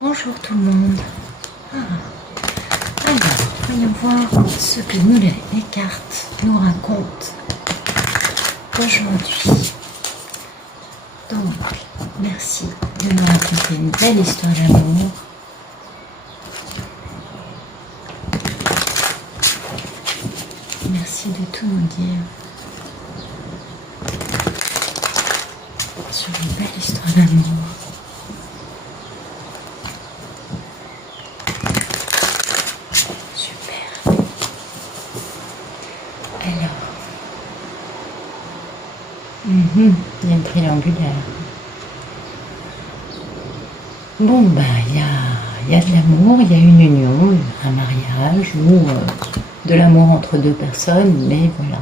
Bonjour tout le monde. Alors, voyons voir ce que les cartes nous racontent aujourd'hui. Donc, merci de nous raconter une belle histoire d'amour. Merci de tout nous dire sur une belle histoire d'amour. Il y a une triangulaire. Bon, bah, il y a de l'amour, il y a une union, un mariage, ou de l'amour entre deux personnes, mais voilà.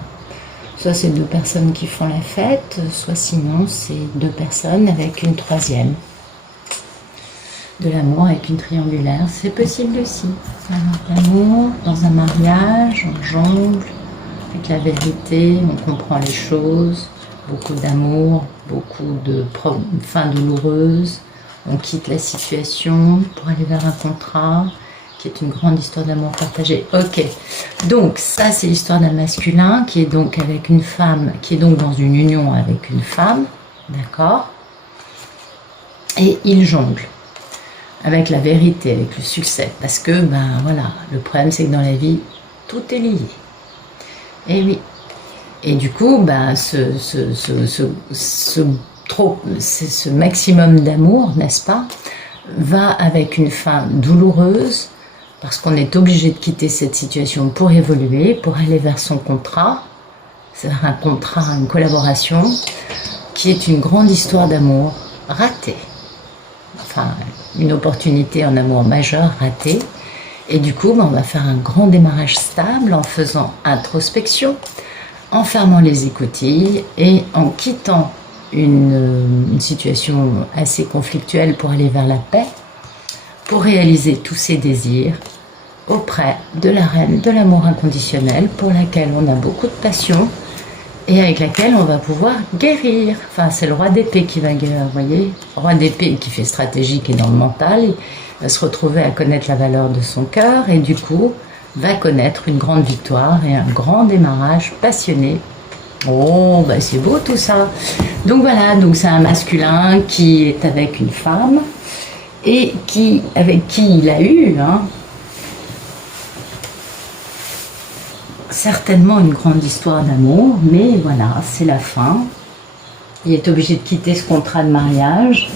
Soit c'est deux personnes qui font la fête, soit sinon c'est deux personnes avec une troisième. De l'amour avec une triangulaire, c'est possible aussi. Alors, l'amour dans un mariage, on jongle avec la vérité, on comprend les choses. Beaucoup d'amour, beaucoup de fins douloureuses. On quitte la situation pour aller vers un contrat qui est une grande histoire d'amour partagé. Ok, donc ça c'est l'histoire d'un masculin qui est donc avec une femme, qui est donc dans une union avec une femme, d'accord? Et il jongle avec la vérité, avec le succès, parce que ben voilà, le problème c'est que dans la vie tout est lié. Et oui. Et du coup, bah, ce maximum d'amour, n'est-ce pas, va avec une fin douloureuse, parce qu'on est obligé de quitter cette situation pour évoluer, pour aller vers son contrat, vers un contrat, une collaboration, qui est une grande histoire d'amour ratée. Enfin, une opportunité en amour majeur ratée. Et du coup, bah, on va faire un grand démarrage stable en faisant introspection, en fermant les écoutilles et en quittant une situation assez conflictuelle pour aller vers la paix, pour réaliser tous ses désirs auprès de la reine de l'amour inconditionnel, pour laquelle on a beaucoup de passion et avec laquelle on va pouvoir guérir. Enfin, c'est le roi d'épée qui va guérir, vous voyez, roi d'épée qui fait stratégique et dans le mental, il va se retrouver à connaître la valeur de son cœur et du coup va connaître une grande victoire et un grand démarrage passionné. Oh, bah c'est beau tout ça. Donc voilà, donc c'est un masculin qui est avec une femme et avec qui il a eu certainement une grande histoire d'amour, mais voilà, c'est la fin. Il est obligé de quitter ce contrat de mariage,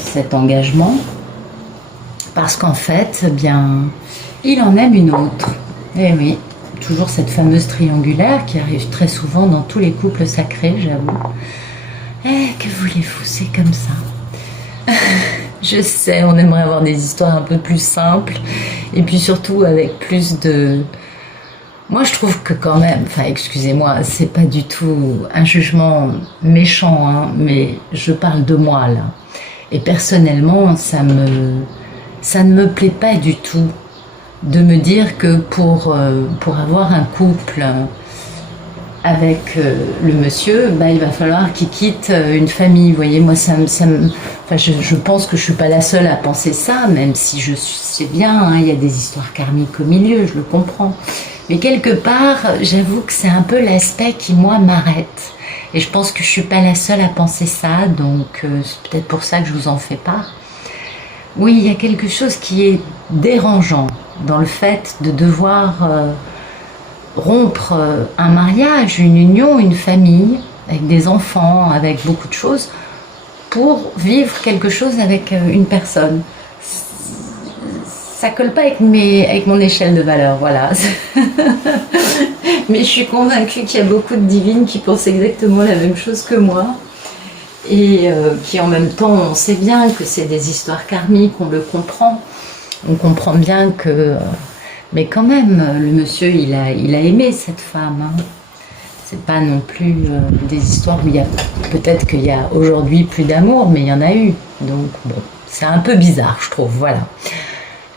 cet engagement, parce qu'en fait, eh bien, il en aime une autre. Eh oui, toujours cette fameuse triangulaire qui arrive très souvent dans tous les couples sacrés, j'avoue. Eh, que voulez-vous, c'est comme ça. Je sais, on aimerait avoir des histoires un peu plus simples, et puis surtout avec plus de... Moi, je trouve que quand même, enfin, excusez-moi, c'est pas du tout un jugement méchant, mais je parle de moi, là. Et personnellement, ça ne me plaît pas du tout de me dire que pour avoir un couple avec le monsieur, bah, il va falloir qu'il quitte une famille. Vous voyez, moi, enfin, je pense que je suis pas la seule à penser ça, même si je sais bien, il y a des histoires karmiques au milieu, je le comprends. Mais quelque part, j'avoue que c'est un peu l'aspect qui, moi, m'arrête. Et je pense que je suis pas la seule à penser ça, donc c'est peut-être pour ça que je vous en fais part. Oui, il y a quelque chose qui est dérangeant dans le fait de devoir rompre un mariage, une union, une famille, avec des enfants, avec beaucoup de choses, pour vivre quelque chose avec une personne. Ça colle pas avec mon échelle de valeur, voilà. Mais je suis convaincue qu'il y a beaucoup de divines qui pensent exactement la même chose que moi. Et qui en même temps, on sait bien que c'est des histoires karmiques, on le comprend. On comprend bien que... mais quand même, le monsieur, il a aimé cette femme. C'est pas non plus des histoires où il y a... Peut-être qu'il y a aujourd'hui plus d'amour, mais il y en a eu. Donc bon, c'est un peu bizarre, je trouve, voilà.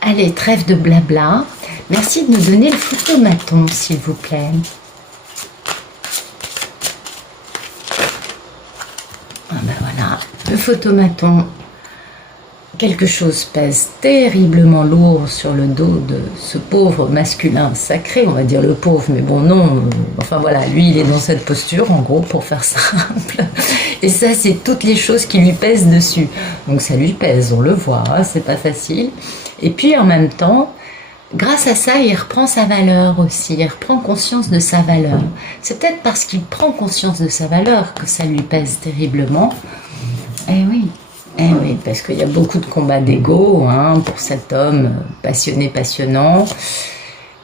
Allez, trêve de blabla. Merci de nous donner le photomaton, s'il vous plaît. Ah ben voilà, le photomaton quelque chose pèse terriblement lourd sur le dos de ce pauvre masculin sacré, on va dire le pauvre, mais bon non, enfin voilà, lui il est dans cette posture en gros pour faire simple, et ça c'est toutes les choses qui lui pèsent dessus, donc ça lui pèse, on le voit, c'est pas facile, et puis en même temps, grâce à ça il reprend sa valeur aussi, il reprend conscience de sa valeur, c'est peut-être parce qu'il prend conscience de sa valeur que ça lui pèse terriblement, eh oui. Eh oui, parce qu'il y a beaucoup de combats d'ego hein, pour cet homme passionné, passionnant,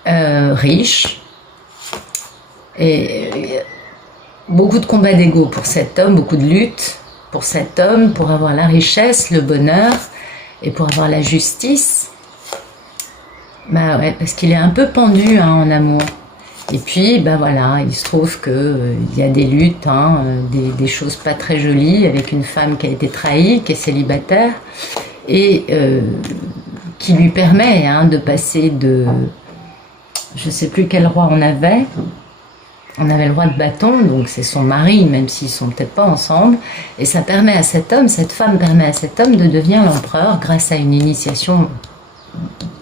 riche. Et beaucoup de combats d'ego pour cet homme, beaucoup de luttes pour cet homme, pour avoir la richesse, le bonheur et pour avoir la justice. Bah ouais, parce qu'il est un peu pendu hein, en amour. Et puis, ben voilà, il se trouve qu'il y a des luttes, hein, des choses pas très jolies, avec une femme qui a été trahie, qui est célibataire, et qui lui permet hein, de passer de... Je sais plus quel roi on avait le roi de bâton, donc c'est son mari, même s'ils sont peut-être pas ensemble, et ça permet à cet homme, cette femme permet à cet homme de devenir l'empereur grâce à une initiation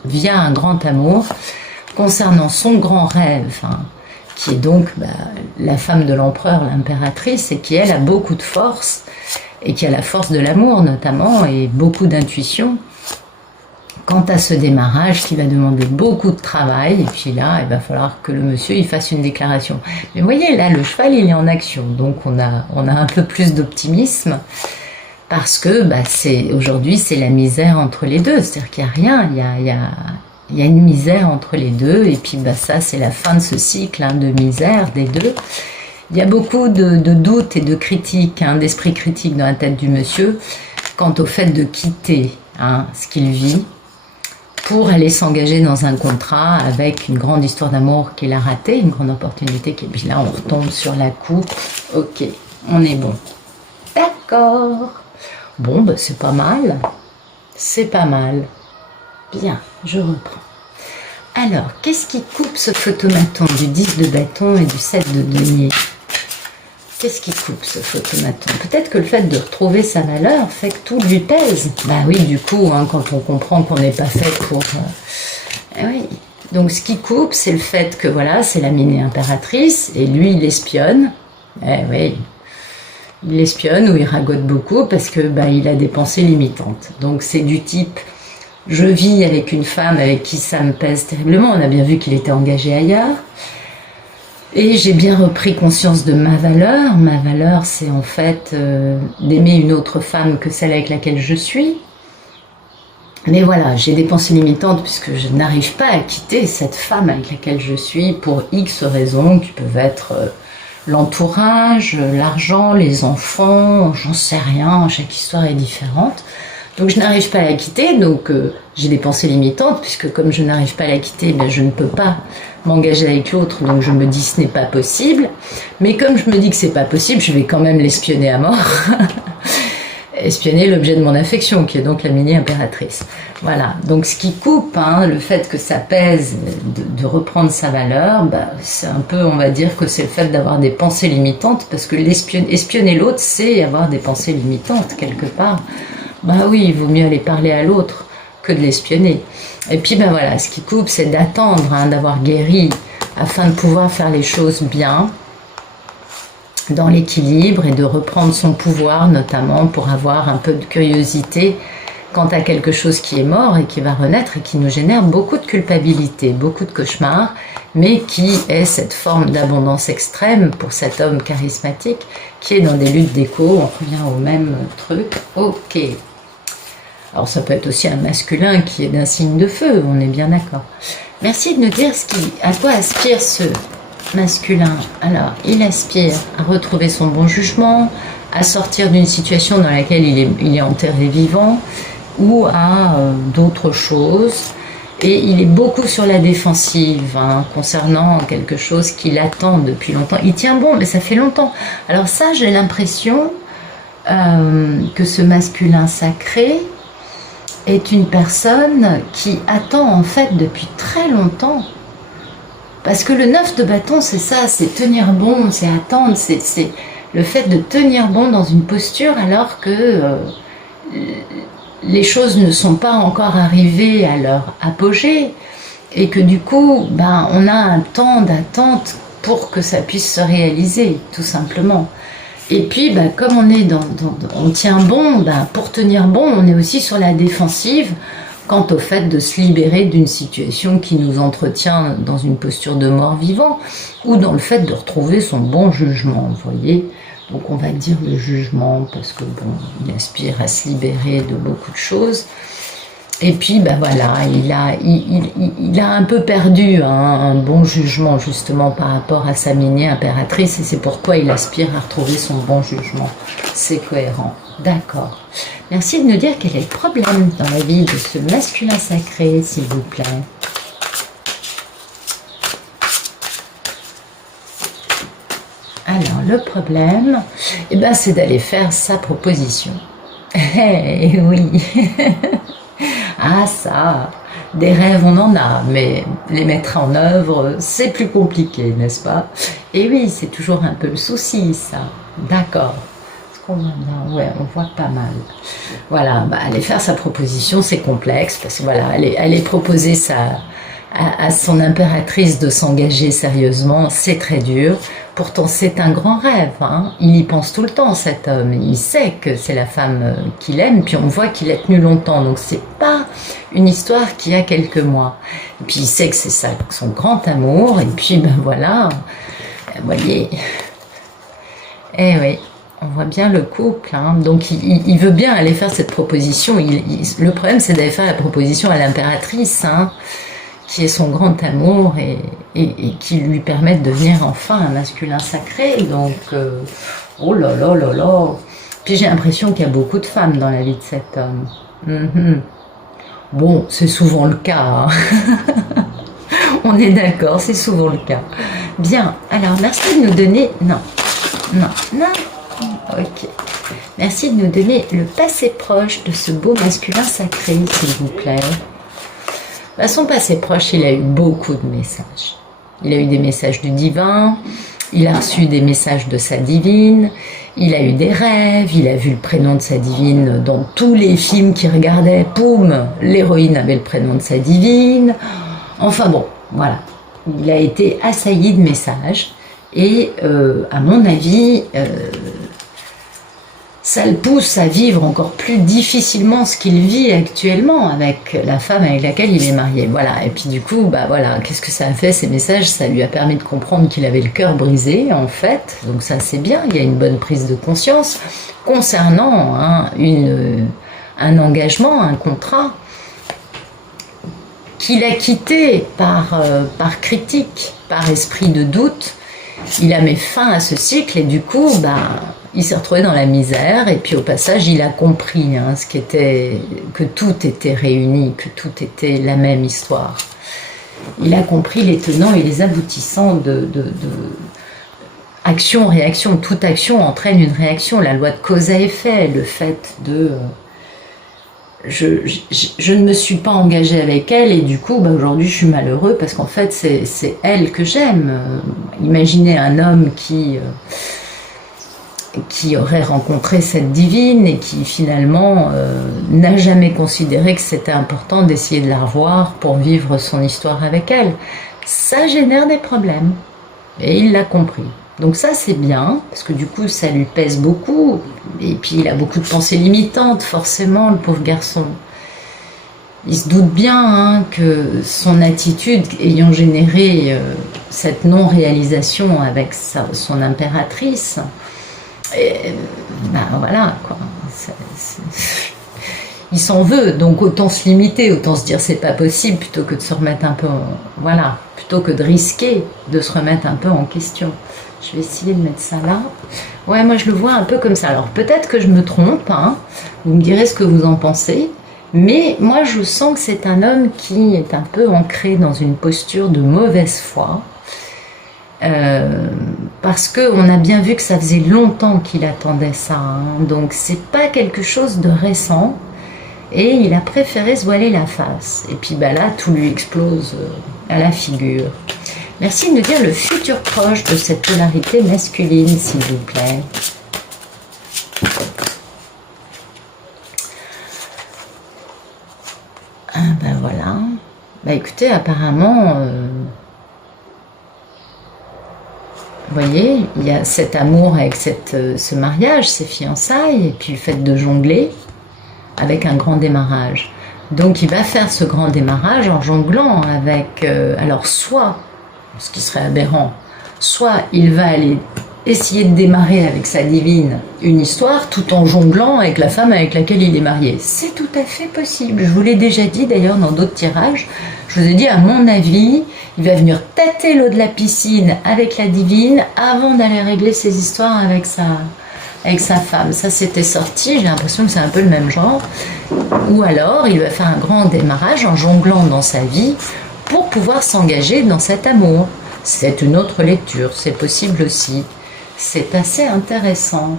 via un grand amour, concernant son grand rêve, hein, qui est donc la femme de l'empereur, l'impératrice, et qui elle a beaucoup de force, et qui a la force de l'amour notamment, et beaucoup d'intuition, quant à ce démarrage qui va demander beaucoup de travail, et puis là, il va falloir que le monsieur il fasse une déclaration. Mais vous voyez, là, le cheval, il est en action, donc on a un peu plus d'optimisme, parce que aujourd'hui, c'est la misère entre les deux, c'est-à-dire qu'il n'y a rien, il y a une misère entre les deux, et puis ça c'est la fin de ce cycle hein, de misère des deux. Il y a beaucoup de doutes et de critiques, hein, d'esprit critique dans la tête du monsieur, quant au fait de quitter hein, ce qu'il vit, pour aller s'engager dans un contrat avec une grande histoire d'amour qu'il a ratée, une grande opportunité, et puis là on retombe sur la coupe, ok, on est bon. D'accord. Bon, c'est pas mal, c'est pas mal. Bien, je reprends. Alors, qu'est-ce qui coupe ce photomaton du 10 de bâton et du 7 de denier? Qu'est-ce qui coupe ce photomaton? Peut-être que le fait de retrouver sa valeur fait que tout lui pèse. Bah oui, du coup, hein, quand on comprend qu'on n'est pas fait pour... oui. Donc ce qui coupe, c'est le fait que, voilà, c'est la mini-impératrice, et lui, il espionne. Eh oui, il espionne ou il ragote beaucoup parce que il a des pensées limitantes. Donc c'est du type... Je vis avec une femme avec qui ça me pèse terriblement. On a bien vu qu'il était engagé ailleurs. Et j'ai bien repris conscience de ma valeur. Ma valeur, c'est en fait d'aimer une autre femme que celle avec laquelle je suis. Mais voilà, j'ai des pensées limitantes puisque je n'arrive pas à quitter cette femme avec laquelle je suis pour X raisons qui peuvent être l'entourage, l'argent, les enfants, j'en sais rien, chaque histoire est différente. Donc je n'arrive pas à la quitter, donc j'ai des pensées limitantes, puisque comme je n'arrive pas à la quitter, je ne peux pas m'engager avec l'autre, donc je me dis ce n'est pas possible. Mais comme je me dis que c'est pas possible, je vais quand même l'espionner à mort. Espionner l'objet de mon affection, qui est donc la mini-impératrice. Voilà, donc ce qui coupe, hein, le fait que ça pèse, de reprendre sa valeur, c'est un peu, on va dire que c'est le fait d'avoir des pensées limitantes, parce que espionner l'autre, c'est avoir des pensées limitantes, quelque part. Oui, il vaut mieux aller parler à l'autre que de l'espionner. Et puis voilà, ce qui coupe, c'est d'attendre hein, d'avoir guéri afin de pouvoir faire les choses bien, dans l'équilibre, et de reprendre son pouvoir, notamment pour avoir un peu de curiosité quant à quelque chose qui est mort et qui va renaître et qui nous génère beaucoup de culpabilité, beaucoup de cauchemars, mais qui est cette forme d'abondance extrême pour cet homme charismatique qui est dans des luttes d'écho. On revient au même truc. Ok. Alors ça peut être aussi un masculin qui est d'un signe de feu, on est bien d'accord. Merci de nous dire à quoi aspire ce masculin. Alors, il aspire à retrouver son bon jugement, à sortir d'une situation dans laquelle il est enterré vivant, ou à d'autres choses. Et il est beaucoup sur la défensive hein, concernant quelque chose qu'il attend depuis longtemps. Il tient bon, mais ça fait longtemps. Alors ça, j'ai l'impression que ce masculin sacré est une personne qui attend en fait depuis très longtemps. Parce que le 9 de bâton, c'est ça, c'est tenir bon, c'est attendre, c'est le fait de tenir bon dans une posture alors que les choses ne sont pas encore arrivées à leur apogée et que du coup, ben, on a un temps d'attente pour que ça puisse se réaliser, tout simplement. Et puis, ben, comme on tient bon, ben, pour tenir bon, on est aussi sur la défensive quant au fait de se libérer d'une situation qui nous entretient dans une posture de mort-vivant ou dans le fait de retrouver son bon jugement, vous voyez. Donc on va dire le jugement parce que bon, il aspire à se libérer de beaucoup de choses. Et puis ben voilà, il a un peu perdu un bon jugement justement par rapport à sa mini-impératrice et c'est pourquoi il aspire à retrouver son bon jugement. C'est cohérent. D'accord. Merci de nous dire quel est le problème dans la vie de ce masculin sacré, s'il vous plaît. Alors, le problème, eh ben, c'est d'aller faire sa proposition. Eh oui. Ah ça, des rêves on en a, mais les mettre en œuvre, c'est plus compliqué, n'est-ce pas? Et oui, c'est toujours un peu le souci, ça. D'accord. Ouais, on voit pas mal. Voilà, bah, aller faire sa proposition, c'est complexe, parce que voilà, aller proposer à son impératrice de s'engager sérieusement, c'est très dur. Pourtant, c'est un grand rêve. Hein. Il y pense tout le temps, cet homme. Il sait que c'est la femme qu'il aime, puis on voit qu'il a tenu longtemps. Donc, c'est pas une histoire qui a quelques mois. Et puis, il sait que c'est ça, son grand amour. Et puis, ben voilà, vous voyez. Eh oui, on voit bien le couple. Hein. Donc, il veut bien aller faire cette proposition. Le problème, c'est d'aller faire la proposition à l'impératrice, hein, qui est son grand amour et qui lui permet de devenir enfin un masculin sacré. Donc, oh là là là là. Puis j'ai l'impression qu'il y a beaucoup de femmes dans la vie de cet homme. Bon, c'est souvent le cas. Hein. On est d'accord, c'est souvent le cas. Bien, alors merci de nous donner... Non. Ok. Merci de nous donner le passé proche de ce beau masculin sacré, s'il vous plaît. À son passé proche, il a eu beaucoup de messages. Il a eu des messages du divin, il a reçu des messages de sa divine, il a eu des rêves, il a vu le prénom de sa divine dans tous les films qu'il regardait. Poum, l'héroïne avait le prénom de sa divine. Enfin bon, voilà. Il a été assailli de messages et à mon avis... ça le pousse à vivre encore plus difficilement ce qu'il vit actuellement avec la femme avec laquelle il est marié. Voilà. Et puis du coup, bah voilà, qu'est-ce que ça a fait ces messages? Ça lui a permis de comprendre qu'il avait le cœur brisé, en fait. Donc ça, c'est bien. Il y a une bonne prise de conscience concernant hein, un engagement, un contrat qu'il a quitté par critique, par esprit de doute. Il a mis fin à ce cycle et du coup, bah il s'est retrouvé dans la misère et puis au passage il a compris hein, que tout était réuni, que tout était la même histoire. Il a compris les tenants et les aboutissants de action-réaction. Toute action entraîne une réaction, la loi de cause à effet, le fait de... Je ne me suis pas engagée avec elle et du coup bah, aujourd'hui je suis malheureux parce qu'en fait c'est elle que j'aime. Imaginez un homme qui aurait rencontré cette divine et qui finalement n'a jamais considéré que c'était important d'essayer de la revoir pour vivre son histoire avec elle. Ça génère des problèmes et il l'a compris. Donc ça c'est bien parce que du coup ça lui pèse beaucoup et puis il a beaucoup de pensées limitantes forcément le pauvre garçon. Il se doute bien hein, que son attitude ayant généré cette non-réalisation avec son impératrice, ben voilà quoi. Il s'en veut, donc autant se limiter, autant se dire c'est pas possible plutôt que de se remettre un peu voilà, plutôt que de risquer de se remettre un peu en question. Je vais essayer de mettre ça là. Ouais, moi je le vois un peu comme ça. Alors peut-être que je me trompe, hein. Vous me direz ce que vous en pensez, mais moi je sens que c'est un homme qui est un peu ancré dans une posture de mauvaise foi. Parce qu'on a bien vu que ça faisait longtemps qu'il attendait ça, hein. Donc c'est pas quelque chose de récent et il a préféré se voiler la face et puis bah là tout lui explose à la figure. Merci de nous dire le futur proche de cette polarité masculine s'il vous plaît. Ben voilà. Bah écoutez, apparemment, vous voyez, il y a cet amour avec ce mariage, ces fiançailles, et puis le fait de jongler avec un grand démarrage. Donc il va faire ce grand démarrage en jonglant avec, alors soit, ce qui serait aberrant, soit il va aller essayer de démarrer avec sa divine une histoire tout en jonglant avec la femme avec laquelle il est marié. C'est tout à fait possible. Je vous l'ai déjà dit d'ailleurs dans d'autres tirages. Je vous ai dit, à mon avis, il va venir tâter l'eau de la piscine avec la divine avant d'aller régler ses histoires avec sa femme. Ça, c'était sorti. J'ai l'impression que c'est un peu le même genre. Ou alors, il va faire un grand démarrage en jonglant dans sa vie pour pouvoir s'engager dans cet amour. C'est une autre lecture. C'est possible aussi. C'est assez intéressant.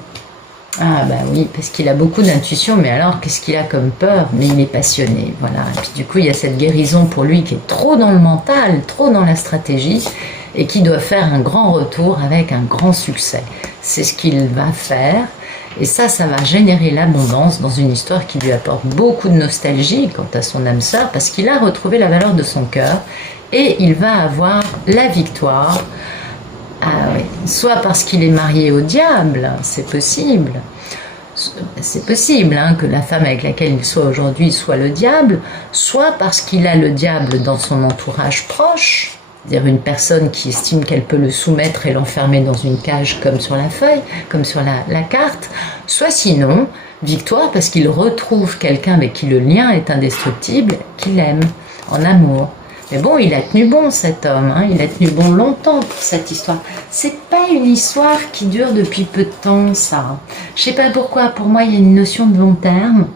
Ah bah oui, parce qu'il a beaucoup d'intuition, mais alors qu'est-ce qu'il a comme peur? Mais il est passionné, voilà. Et puis du coup, il y a cette guérison pour lui qui est trop dans le mental, trop dans la stratégie, et qui doit faire un grand retour avec un grand succès. C'est ce qu'il va faire, et ça va générer l'abondance dans une histoire qui lui apporte beaucoup de nostalgie quant à son âme sœur, parce qu'il a retrouvé la valeur de son cœur, et il va avoir la victoire. Ah oui, soit parce qu'il est marié au diable, c'est possible. C'est possible hein, que la femme avec laquelle il soit aujourd'hui soit le diable, soit parce qu'il a le diable dans son entourage proche, c'est-à-dire une personne qui estime qu'elle peut le soumettre et l'enfermer dans une cage comme sur la feuille, comme sur la carte, soit sinon, victoire parce qu'il retrouve quelqu'un avec qui le lien est indestructible, qu'il aime, en amour. Mais bon, il a tenu bon cet homme, hein, il a tenu bon longtemps pour cette histoire. C'est pas une histoire qui dure depuis peu de temps, ça. Je sais pas pourquoi, pour moi il y a une notion de long terme.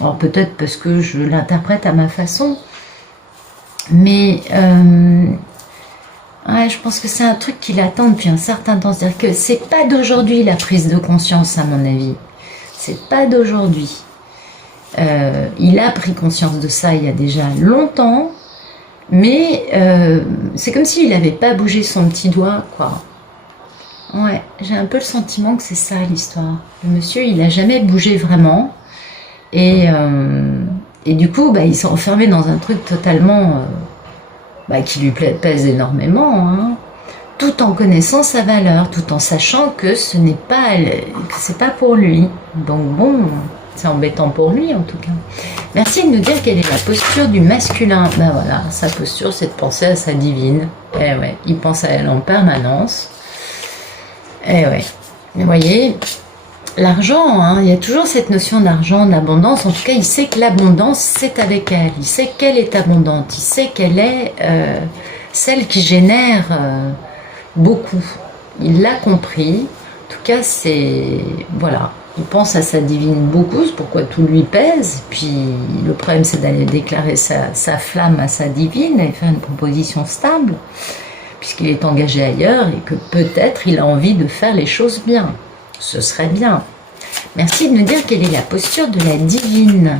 Alors peut-être parce que je l'interprète à ma façon. Mais ouais, je pense que c'est un truc qu'il attend depuis un certain temps. C'est-à-dire que c'est pas d'aujourd'hui la prise de conscience, à mon avis. C'est pas d'aujourd'hui. Il a pris conscience de ça il y a déjà longtemps. Mais c'est comme s'il n'avait pas bougé son petit doigt, quoi. Ouais, j'ai un peu le sentiment que c'est ça l'histoire. Le monsieur, il n'a jamais bougé vraiment. Et du coup, bah, il s'est enfermé dans un truc totalement qui lui pèse énormément, hein, tout en connaissant sa valeur, tout en sachant que ce n'est pas, que c'est pas pour lui. Donc bon, c'est embêtant pour lui en tout cas. Merci de nous dire quelle est la posture du masculin. Ben voilà, sa posture c'est de penser à sa divine. Eh ouais, il pense à elle en permanence. Eh ouais, vous voyez, l'argent, hein, il y a toujours cette notion d'argent, d'abondance. En tout cas, il sait que l'abondance c'est avec elle. Il sait qu'elle est abondante. Il sait qu'elle est celle qui génère beaucoup. Il l'a compris. En tout cas, c'est... Voilà. Il pense à sa divine beaucoup, c'est pourquoi tout lui pèse. Puis le problème, c'est d'aller déclarer sa flamme à sa divine et faire une proposition stable, puisqu'il est engagé ailleurs et que peut-être il a envie de faire les choses bien. Ce serait bien. Merci de nous dire quelle est la posture de la divine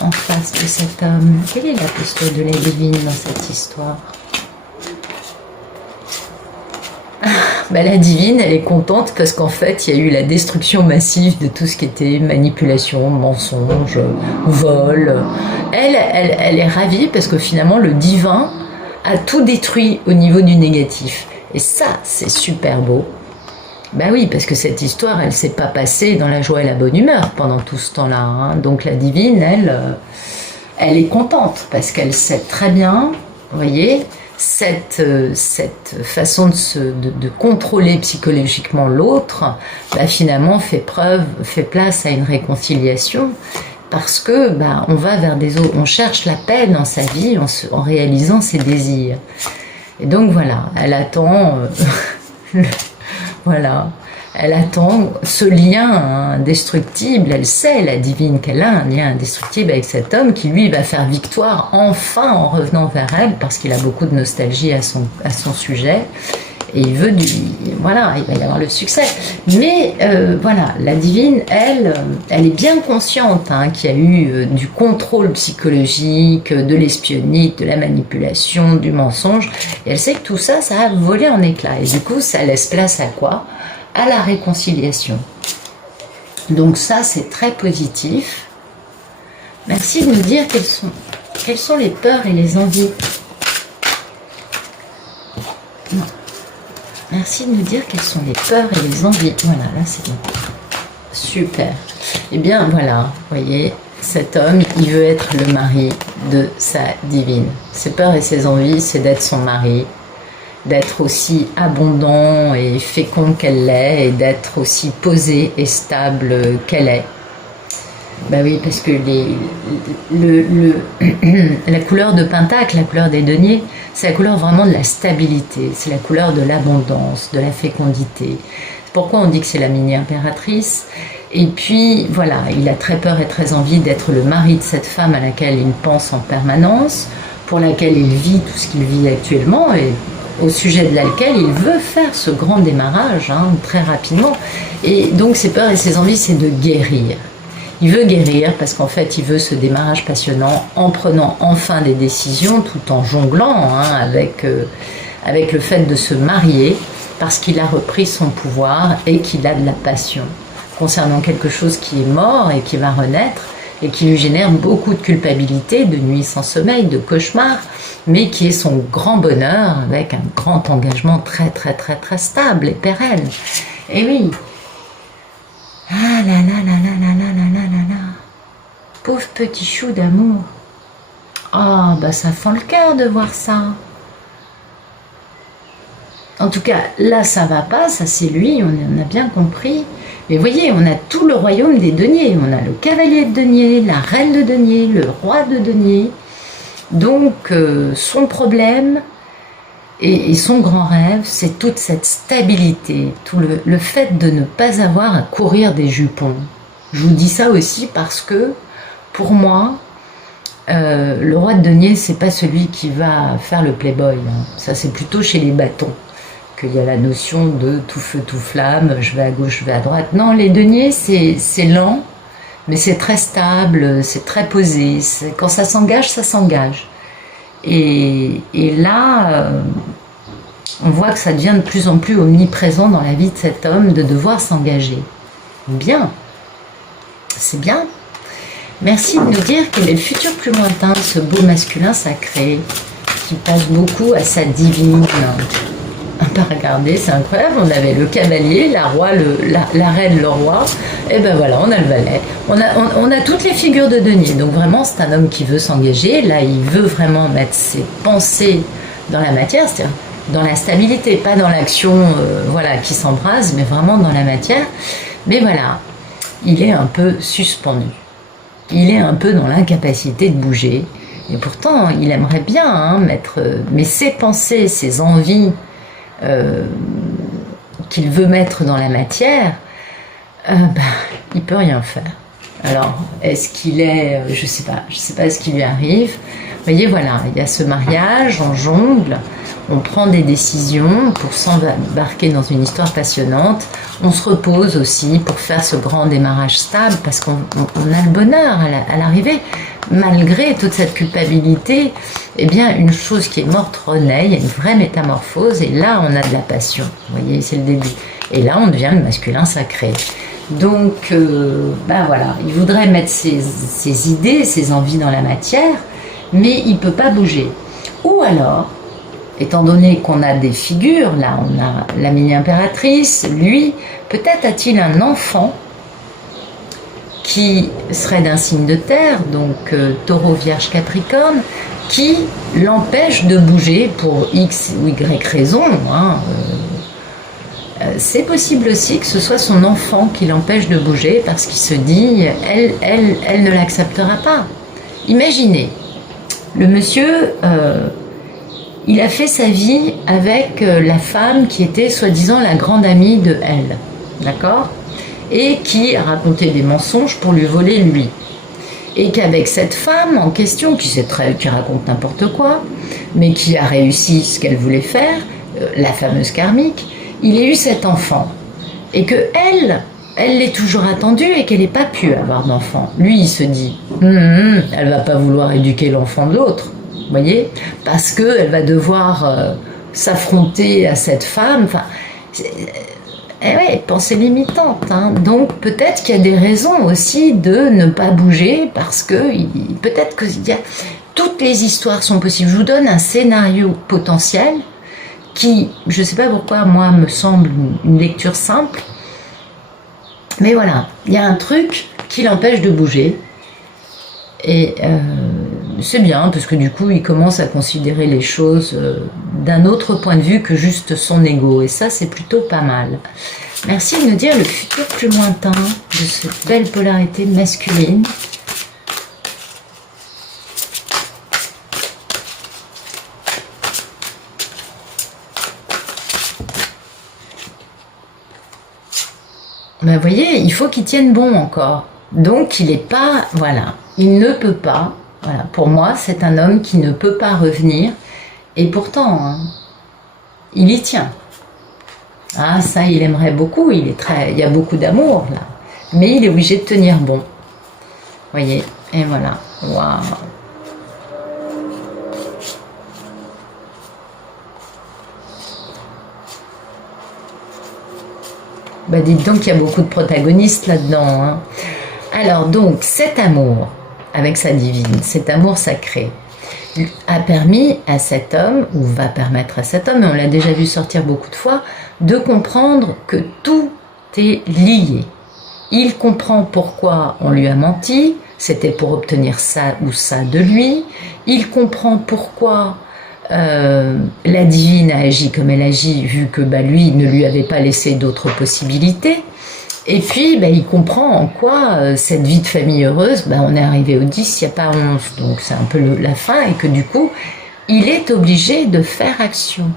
en face de cet homme. Quelle est la posture de la divine dans cette histoire? Ben, la divine, elle est contente parce qu'en fait, il y a eu la destruction massive de tout ce qui était manipulation, mensonge, vol. Elle est ravie parce que finalement, le divin a tout détruit au niveau du négatif. Et ça, c'est super beau. Ben oui, parce que cette histoire, elle ne s'est pas passée dans la joie et la bonne humeur pendant tout ce temps-là, hein. Donc la divine, elle est contente parce qu'elle sait très bien, vous voyez, cette façon de contrôler psychologiquement l'autre, bah finalement fait place à une réconciliation, parce que bah, on va vers des autres, on cherche la paix dans sa vie en réalisant ses désirs. Et donc voilà, elle attend, voilà, elle attend ce lien indestructible. Elle sait, la divine, qu'elle a un lien indestructible avec cet homme qui, lui, va faire victoire enfin en revenant vers elle parce qu'il a beaucoup de nostalgie à son sujet. Et il veut voilà, il va y avoir le succès. Mais voilà, la divine, elle est bien consciente qu'il y a eu du contrôle psychologique, de l'espionnite, de la manipulation, du mensonge. Et elle sait que tout ça, ça a volé en éclats. Et du coup, ça laisse place à quoi? À la réconciliation. Donc ça, c'est très positif. Merci de nous dire quelles sont les peurs et les envies. Non. Merci de nous dire quelles sont les peurs et les envies. Voilà, là c'est bon. Super. Eh bien voilà, vous voyez, cet homme, il veut être le mari de sa divine. Ses peurs et ses envies, c'est d'être son mari, d'être aussi abondant et fécond qu'elle l'est, et d'être aussi posée et stable qu'elle est. Ben oui, parce que la couleur de Pentacle, la couleur des deniers, c'est la couleur vraiment de la stabilité, c'est la couleur de l'abondance, de la fécondité. C'est pourquoi on dit que c'est la mini-impératrice. Et puis, voilà, il a très peur et très envie d'être le mari de cette femme à laquelle il pense en permanence, pour laquelle il vit tout ce qu'il vit actuellement, et au sujet de laquelle il veut faire ce grand démarrage, très rapidement. Et donc, ses peurs et ses envies, c'est de guérir. Il veut guérir parce qu'en fait, il veut ce démarrage passionnant en prenant enfin des décisions, tout en jonglant avec le fait de se marier, parce qu'il a repris son pouvoir et qu'il a de la passion concernant quelque chose qui est mort et qui va renaître et qui lui génère beaucoup de culpabilité, de nuits sans sommeil, de cauchemars, mais qui est son grand bonheur avec un grand engagement très très très très stable et pérenne. Et oui. Ah là là là là là là là là là là. Pauvre petit chou d'amour. Ah bah ça fend le cœur de voir ça. En tout cas, là ça va pas, ça c'est lui, on en a bien compris. Mais vous voyez, on a tout le royaume des deniers. On a le cavalier de deniers, la reine de deniers, le roi de deniers. Donc son problème et son grand rêve, c'est toute cette stabilité, tout le fait de ne pas avoir à courir des jupons. Je vous dis ça aussi parce que, pour moi, le roi de deniers, c'est pas celui qui va faire le playboy. Ça, c'est plutôt chez les bâtons qu'il y a la notion de tout feu, tout flamme, je vais à gauche, je vais à droite. Non, les deniers, c'est lent, mais c'est très stable, c'est très posé. Quand ça s'engage, ça s'engage. Et là, on voit que ça devient de plus en plus omniprésent dans la vie de cet homme de devoir s'engager. Bien, c'est bien. Merci de nous dire quel est le futur plus lointain de ce beau masculin sacré qui passe beaucoup à sa divine. Regardez, c'est incroyable, on avait le cavalier, la reine, le roi, et ben voilà, on a le valet. On a toutes les figures de denier, donc vraiment c'est un homme qui veut s'engager, là il veut vraiment mettre ses pensées dans la matière, c'est-à-dire dans la stabilité, pas dans l'action voilà, qui s'embrase, mais vraiment dans la matière. Mais voilà, il est un peu suspendu, il est un peu dans l'incapacité de bouger, et pourtant il aimerait bien mettre, mais ses pensées, ses envies, qu'il veut mettre dans la matière, il peut rien faire. Alors, est-ce qu'il est, je sais pas ce qui lui arrive. Vous voyez, voilà, il y a ce mariage, on jongle, on prend des décisions pour s'embarquer dans une histoire passionnante, on se repose aussi pour faire ce grand démarrage stable, parce qu'on a le bonheur à l'arrivée. Malgré toute cette culpabilité, eh bien, une chose qui est morte renaît, il y a une vraie métamorphose, et là, on a de la passion. Vous voyez, c'est le début. Et là, on devient le masculin sacré. Donc, voilà, il voudrait mettre ses idées, ses envies dans la matière, mais il ne peut pas bouger. Ou alors, étant donné qu'on a des figures, là, on a la mini-impératrice, lui, peut-être a-t-il un enfant qui serait d'un signe de terre, donc taureau, vierge, capricorne, qui l'empêche de bouger pour X ou Y raison. C'est possible aussi que ce soit son enfant qui l'empêche de bouger parce qu'il se dit elle ne l'acceptera pas. Imaginez, le monsieur, il a fait sa vie avec la femme qui était soi-disant la grande amie de elle, d'accord ? Et qui a raconté des mensonges pour lui voler lui. Et qu'avec cette femme en question, qui raconte n'importe quoi, mais qui a réussi ce qu'elle voulait faire, la fameuse karmique, il ait eu cet enfant. Et que elle l'ait toujours attendu et qu'elle n'ait pas pu avoir d'enfant. Lui, il se dit, elle va pas vouloir éduquer l'enfant de l'autre, vous voyez, parce qu'elle va devoir s'affronter à cette femme. Enfin, Eh ouais, pensée limitante. Hein. Donc peut-être qu'il y a des raisons aussi de ne pas bouger parce que peut-être qu'il y a... Toutes les histoires sont possibles. Je vous donne un scénario potentiel qui, je ne sais pas pourquoi, moi, me semble une lecture simple. Mais voilà, il y a un truc qui l'empêche de bouger. Et c'est bien, parce que du coup, il commence à considérer les choses d'un autre point de vue que juste son ego. Et ça, c'est plutôt pas mal. Merci de nous dire le futur plus lointain de cette belle polarité masculine. Ben, vous voyez, il faut qu'il tienne bon encore. Donc, il n'est pas... Voilà. Il ne peut pas... Voilà. Pour moi, c'est un homme qui ne peut pas revenir. Et pourtant, hein, il y tient. Ah, ça, il aimerait beaucoup. Il y a beaucoup d'amour, là. Mais il est obligé de tenir bon. Vous voyez? Et voilà. Waouh! Bah dites donc qu'il y a beaucoup de protagonistes là-dedans. Hein. Alors donc, cet amour avec sa divine, cet amour sacré, a permis à cet homme, ou va permettre à cet homme, et on l'a déjà vu sortir beaucoup de fois, de comprendre que tout est lié. Il comprend pourquoi on lui a menti, c'était pour obtenir ça ou ça de lui. Il comprend pourquoi la divine a agi comme elle agit, vu que lui ne lui avait pas laissé d'autres possibilités. Et puis, il comprend en quoi cette vie de famille heureuse, on est arrivé au 10, il n'y a pas 11, donc c'est un peu la fin, et que du coup, il est obligé de faire action.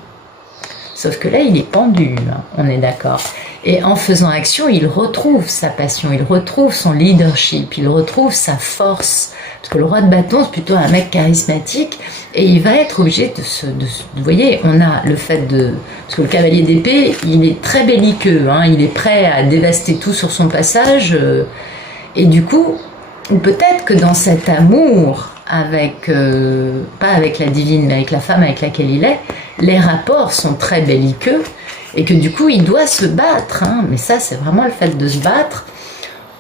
Sauf que là, il est pendu, hein, on est d'accord. Et en faisant action, il retrouve sa passion, il retrouve son leadership, il retrouve sa force. Parce que le roi de bâton, c'est plutôt un mec charismatique, et il va être obligé vous voyez, on a le fait de... Parce que le cavalier d'épée, il est très belliqueux, hein, il est prêt à dévaster tout sur son passage, et du coup, peut-être que dans cet amour, pas avec la divine, mais avec la femme avec laquelle il est, les rapports sont très belliqueux, et que du coup, il doit se battre, hein, mais ça, c'est vraiment le fait de se battre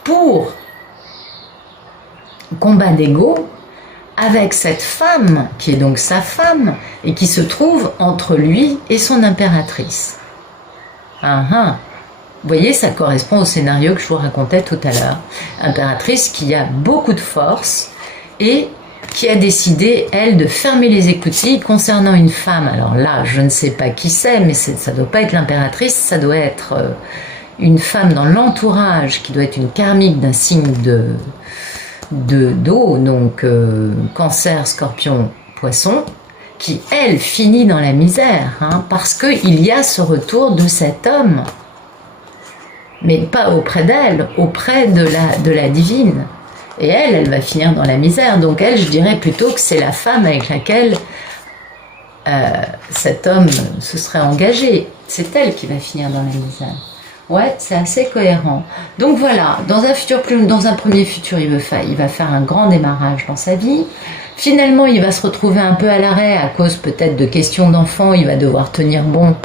pour combat d'ego avec cette femme, qui est donc sa femme, et qui se trouve entre lui et son impératrice. Vous voyez, ça correspond au scénario que je vous racontais tout à l'heure. Impératrice qui a beaucoup de force et qui a décidé, elle, de fermer les écoutilles concernant une femme. Alors là, je ne sais pas qui c'est, mais ça ne doit pas être l'impératrice, ça doit être une femme dans l'entourage qui doit être une karmique d'un signe d'eau, donc cancer, scorpion, poisson, qui, elle, finit dans la misère, hein, parce qu'il y a ce retour de cet homme, mais pas auprès d'elle, auprès de la divine. Et elle va finir dans la misère. Donc elle, je dirais plutôt que c'est la femme avec laquelle cet homme se serait engagé. C'est elle qui va finir dans la misère. Ouais, c'est assez cohérent. Donc voilà, dans un premier futur, il va faire un grand démarrage dans sa vie. Finalement, il va se retrouver un peu à l'arrêt à cause peut-être de questions d'enfants. Il va devoir tenir bon.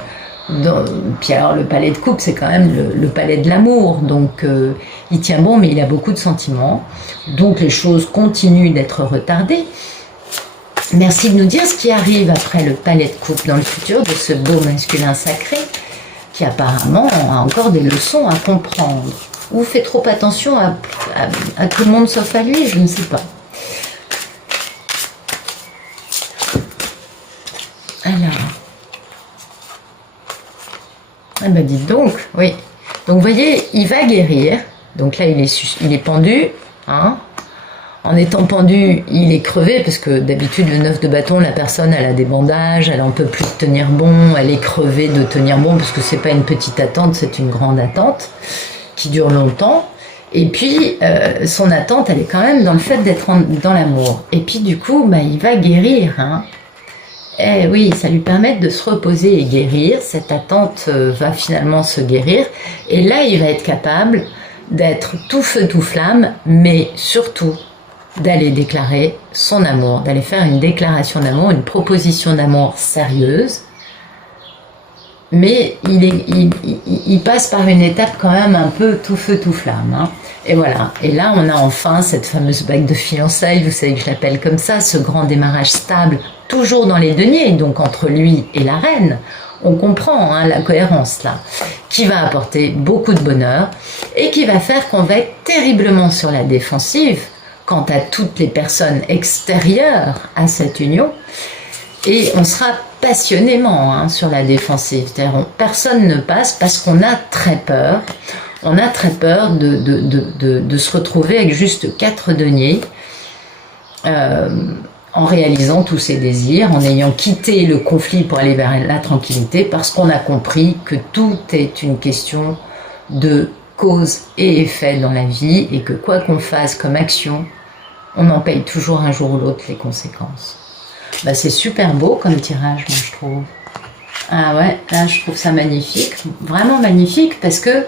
Puis alors le palais de coupe, c'est quand même le palais de l'amour. Donc il tient bon, mais il a beaucoup de sentiments. Donc les choses continuent d'être retardées. Merci de nous dire ce qui arrive après le palais de coupe dans le futur de ce beau masculin sacré, qui apparemment a encore des leçons à comprendre. Ou fait trop attention à tout le monde sauf à lui, je ne sais pas. Alors... Ah ben dites donc, oui. Donc vous voyez, il va guérir. Donc là, il est pendu. Hein. En étant pendu, il est crevé, parce que d'habitude, le 9 de bâton, la personne, elle a des bandages, elle en peut plus de tenir bon, elle est crevée de tenir bon, parce que c'est pas une petite attente, c'est une grande attente qui dure longtemps. Et puis, son attente, elle est quand même dans le fait d'être dans l'amour. Et puis du coup, il va guérir. Hein. Eh oui, ça lui permet de se reposer et guérir. Cette attente va finalement se guérir. Et là, il va être capable d'être tout feu, tout flamme, mais surtout d'aller déclarer son amour, d'aller faire une déclaration d'amour, une proposition d'amour sérieuse, mais il passe par une étape quand même un peu tout feu tout flamme, hein. Et voilà, et là on a enfin cette fameuse bague de fiançailles, vous savez que je l'appelle comme ça, ce grand démarrage stable, toujours dans les deniers, donc entre lui et la reine. On comprend, hein, la cohérence là, qui va apporter beaucoup de bonheur et qui va faire qu'on va être terriblement sur la défensive quant à toutes les personnes extérieures à cette union, et on sera passionnément, hein, sur la défensive. C'est-à-dire, personne ne passe parce qu'on a très peur. On a très peur de se retrouver avec juste 4 deniers, en réalisant tous ses désirs, en ayant quitté le conflit pour aller vers la tranquillité, parce qu'on a compris que tout est une question de cause et effet dans la vie, et que quoi qu'on fasse comme action, on en paye toujours un jour ou l'autre les conséquences. Bah, c'est super beau comme tirage, moi je trouve. Ah ouais, là je trouve ça magnifique, vraiment magnifique, parce que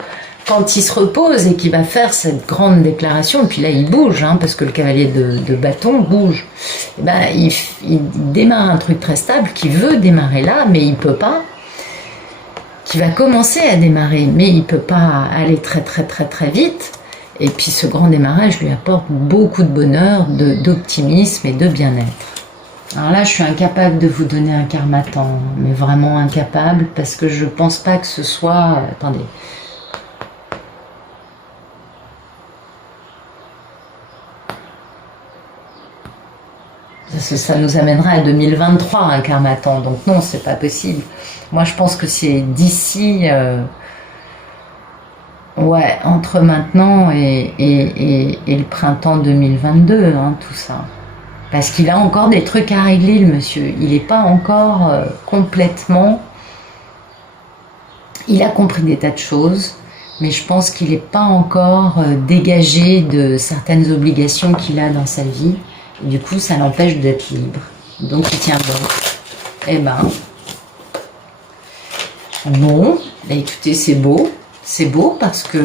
quand il se repose et qu'il va faire cette grande déclaration, et puis là il bouge, hein, parce que le cavalier de bâton bouge, et ben, il démarre un truc très stable, qui veut démarrer là, mais il peut pas, qui va commencer à démarrer, mais il peut pas aller très très très très vite, et puis ce grand démarrage lui apporte beaucoup de bonheur, d'optimisme et de bien-être. Alors là, je suis incapable de vous donner un karmatan, mais vraiment incapable, parce que je pense pas que ce soit... Attendez. Ça nous amènerait à 2023, un karmatan, donc non, c'est pas possible. Moi, je pense que c'est d'ici... ouais, entre maintenant et le printemps 2022, hein, tout ça. Parce qu'il a encore des trucs à régler, le monsieur. Il n'est pas encore complètement... Il a compris des tas de choses, mais je pense qu'il n'est pas encore dégagé de certaines obligations qu'il a dans sa vie. Et du coup, ça l'empêche d'être libre. Donc, il tient bon. Eh ben... Bon, bah, écoutez, c'est beau. C'est beau parce que...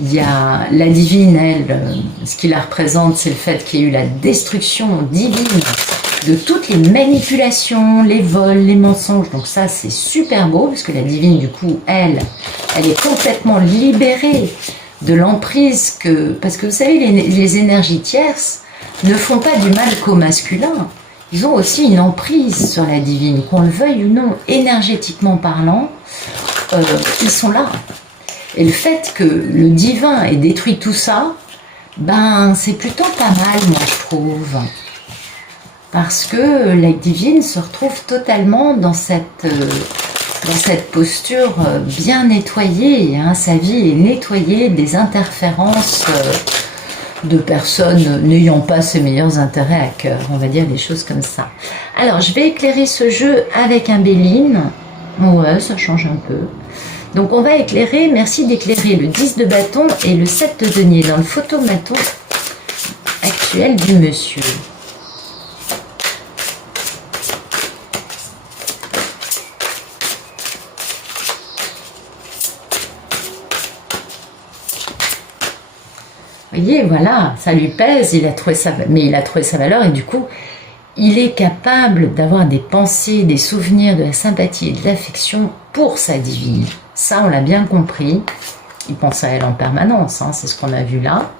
il y a la divine, elle, ce qui la représente, c'est le fait qu'il y ait eu la destruction divine de toutes les manipulations, les vols, les mensonges. Donc ça, c'est super beau, parce que la divine, du coup, elle est complètement libérée de l'emprise que... Parce que vous savez, les énergies tierces ne font pas du mal qu'au masculin. Ils ont aussi une emprise sur la divine, qu'on le veuille ou non, énergétiquement parlant, ils sont là. Et le fait que le divin ait détruit tout ça, ben c'est plutôt pas mal, moi je trouve. Parce que la divine se retrouve totalement dans cette posture bien nettoyée, hein. Sa vie est nettoyée des interférences de personnes n'ayant pas ses meilleurs intérêts à cœur, on va dire des choses comme ça. Alors je vais éclairer ce jeu avec un Béline. Ouais, ça change un peu. Donc on va éclairer, merci d'éclairer le 10 de bâton et le 7 de denier dans le photomaton actuel du monsieur. Vous voyez, voilà, ça lui pèse, mais il a trouvé sa valeur, et du coup, il est capable d'avoir des pensées, des souvenirs, de la sympathie et de l'affection pour sa divine. Ça, on l'a bien compris. Il pense à elle en permanence, hein, c'est ce qu'on a vu là.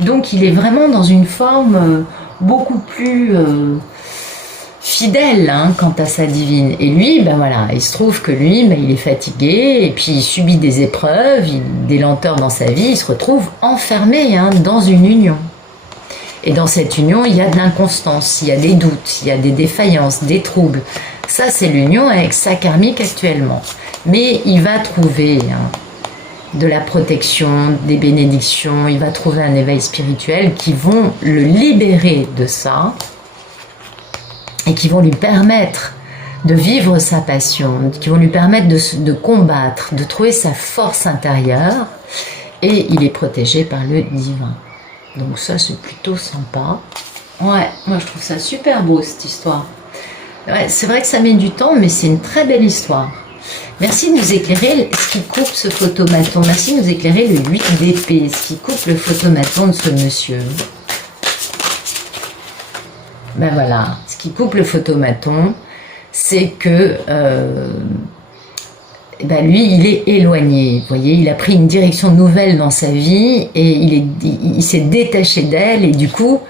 Donc, il est vraiment dans une forme beaucoup plus fidèle, hein, quant à sa divine. Et lui, ben voilà, il se trouve que lui, ben, il est fatigué, et puis il subit des épreuves, des lenteurs dans sa vie, il se retrouve enfermé, hein, dans une union. Et dans cette union, il y a de l'inconstance, il y a des doutes, il y a des défaillances, des troubles. Ça, c'est l'union avec sa karmique actuellement. Mais il va trouver, hein, de la protection, des bénédictions, il va trouver un éveil spirituel qui vont le libérer de ça et qui vont lui permettre de vivre sa passion, qui vont lui permettre de combattre, de trouver sa force intérieure, et il est protégé par le divin. Donc ça, c'est plutôt sympa. Ouais, moi je trouve ça super beau, cette histoire. Ouais, c'est vrai que ça met du temps, mais c'est une très belle histoire. Merci de nous éclairer ce qui coupe ce photomaton. Merci de nous éclairer le 8 d'épée, ce qui coupe le photomaton de ce monsieur. Ben voilà, ce qui coupe le photomaton, c'est que eh ben lui, il est éloigné. Vous voyez, il a pris une direction nouvelle dans sa vie et il s'est détaché d'elle et du coup,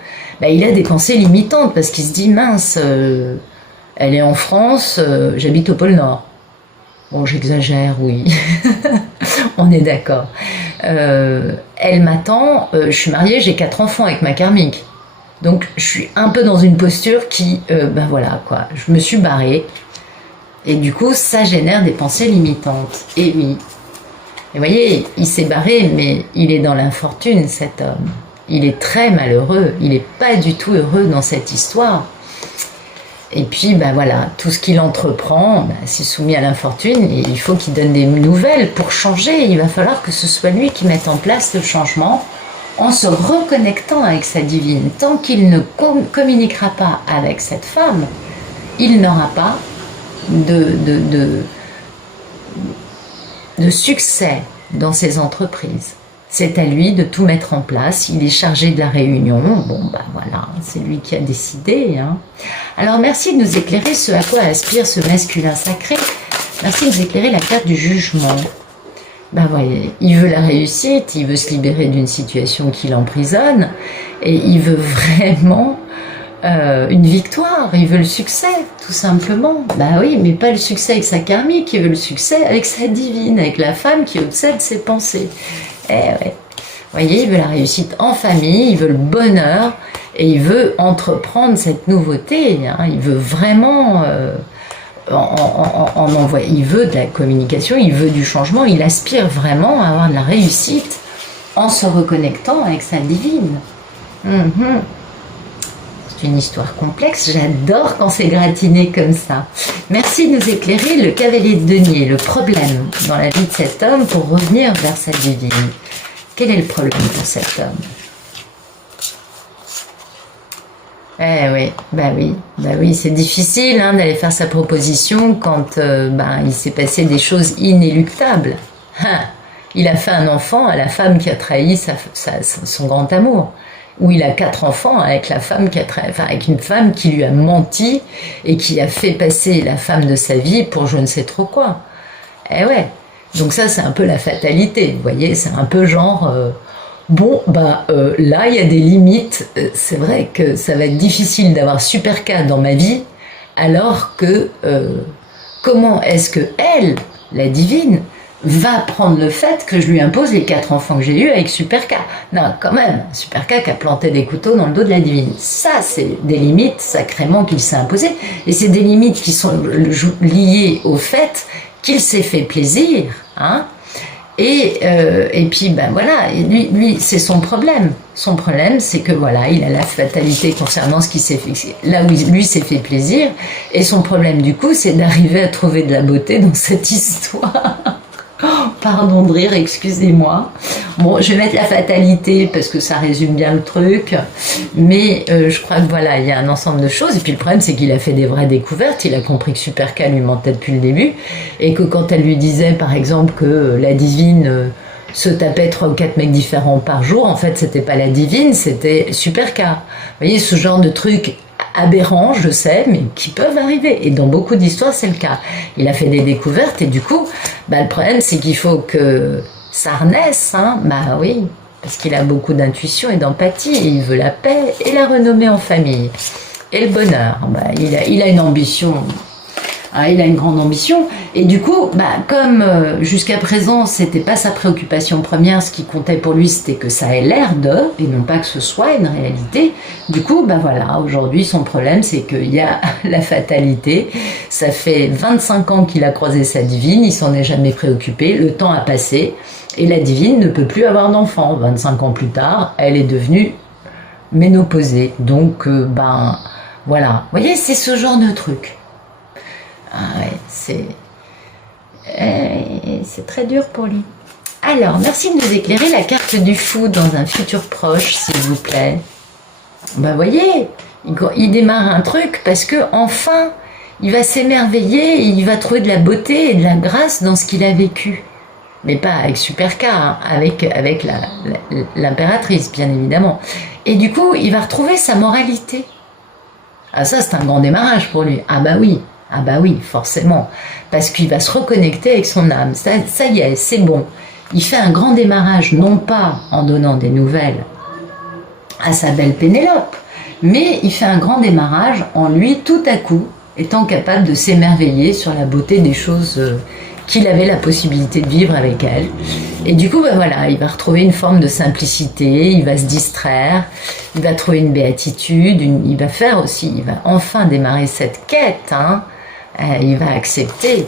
ben, il a des pensées limitantes parce qu'il se dit mince, elle est en France, j'habite au pôle Nord. Bon, j'exagère, oui. On est d'accord. Elle m'attend, je suis mariée, j'ai 4 enfants avec ma karmique. Donc, je suis un peu dans une posture qui, ben voilà, quoi. Je me suis barrée. Et du coup, ça génère des pensées limitantes. Et oui. Et vous voyez, il s'est barré, mais il est dans l'infortune, cet homme. Il est très malheureux. Il n'est pas du tout heureux dans cette histoire. Et puis, ben voilà, tout ce qu'il entreprend, ben, c'est soumis à l'infortune et il faut qu'il donne des nouvelles pour changer. Il va falloir que ce soit lui qui mette en place le changement en se reconnectant avec sa divine. Tant qu'il ne communiquera pas avec cette femme, il n'aura pas de succès dans ses entreprises. C'est à lui de tout mettre en place. Il est chargé de la réunion. Bon, ben voilà, c'est lui qui a décidé. Hein. Alors, merci de nous éclairer ce à quoi aspire ce masculin sacré. Merci de nous éclairer la carte du jugement. Ben voyez, il veut la réussite, il veut se libérer d'une situation qui l'emprisonne et il veut vraiment une victoire, il veut le succès, tout simplement. Bah oui, mais pas le succès avec sa karmique, il veut le succès avec sa divine, avec la femme qui obsède ses pensées. Eh ouais. Vous voyez, il veut la réussite en famille, il veut le bonheur, et il veut entreprendre cette nouveauté. Hein. Il veut vraiment envoyer. Il veut de la communication, il veut du changement, il aspire vraiment à avoir de la réussite en se reconnectant avec sa divine. C'est une histoire complexe, j'adore quand c'est gratiné comme ça. Merci de nous éclairer le cavalier de denier, le problème dans la vie de cet homme pour revenir vers sa divine. Quel est le problème pour cet homme? Eh oui, bah oui, c'est difficile hein, d'aller faire sa proposition quand il s'est passé des choses inéluctables. Il a fait un enfant à la femme qui a trahi son grand amour. Où il a 4 enfants avec la femme avec une femme qui lui a menti et qui a fait passer la femme de sa vie pour je ne sais trop quoi. Eh ouais. Donc ça, c'est un peu la fatalité. Vous voyez, c'est un peu genre là, il y a des limites. C'est vrai que ça va être difficile d'avoir super cas dans ma vie, alors que comment est-ce que elle, la divine, va prendre le fait que je lui impose les 4 enfants que j'ai eus avec Super K. Non, quand même, Super K qui a planté des couteaux dans le dos de la divine. Ça, c'est des limites sacrément qu'il s'est imposées. Et c'est des limites qui sont liées au fait qu'il s'est fait plaisir. Hein. Et puis, ben voilà, lui c'est son problème. Son problème, c'est que voilà, il a la fatalité concernant ce qui s'est fait, là où lui s'est fait plaisir. Et son problème, du coup, c'est d'arriver à trouver de la beauté dans cette histoire. Pardon de rire, excusez-moi. Bon, je vais mettre la fatalité parce que ça résume bien le truc. Mais je crois que voilà, il y a un ensemble de choses. Et puis le problème, c'est qu'il a fait des vraies découvertes. Il a compris que Super K lui mentait depuis le début. Et que quand elle lui disait, par exemple, que la divine se tapait 3 ou 4 mecs différents par jour, en fait, c'était pas la divine, c'était Super K. Vous voyez, ce genre de truc aberrants, je sais, mais qui peuvent arriver. Et dans beaucoup d'histoires, c'est le cas. Il a fait des découvertes et du coup, le problème, c'est qu'il faut que ça renaisse. Hein. Bah oui, parce qu'il a beaucoup d'intuition et d'empathie et il veut la paix et la renommée en famille. Et le bonheur. Il a une ambition. Il a une grande ambition et du coup, comme jusqu'à présent, c'était pas sa préoccupation première, ce qui comptait pour lui, c'était que ça ait l'air de, et non pas que ce soit une réalité. Du coup, voilà, aujourd'hui, son problème, c'est qu'il y a la fatalité. Ça fait 25 ans qu'il a croisé sa divine, il s'en est jamais préoccupé, le temps a passé, et la divine ne peut plus avoir d'enfant. 25 ans plus tard, elle est devenue ménopausée. Donc, voilà. Vous voyez, c'est ce genre de truc. Ah ouais, c'est très dur pour lui. Alors, merci de nous éclairer la carte du fou dans un futur proche, s'il vous plaît. Voyez, il démarre un truc parce que enfin, il va s'émerveiller et il va trouver de la beauté et de la grâce dans ce qu'il a vécu. Mais pas avec Super K, hein, avec l'impératrice, bien évidemment. Et du coup, il va retrouver sa moralité. Ah ça, c'est un grand démarrage pour lui. Ah bah oui. Ah bah oui, forcément, parce qu'il va se reconnecter avec son âme. Ça y est, c'est bon. Il fait un grand démarrage, non pas en donnant des nouvelles à sa belle Pénélope, mais il fait un grand démarrage en lui, tout à coup, étant capable de s'émerveiller sur la beauté des choses qu'il avait la possibilité de vivre avec elle. Et du coup, ben voilà, il va retrouver une forme de simplicité, il va se distraire, il va trouver une béatitude, il va faire aussi, il va enfin démarrer cette quête, hein. Il va accepter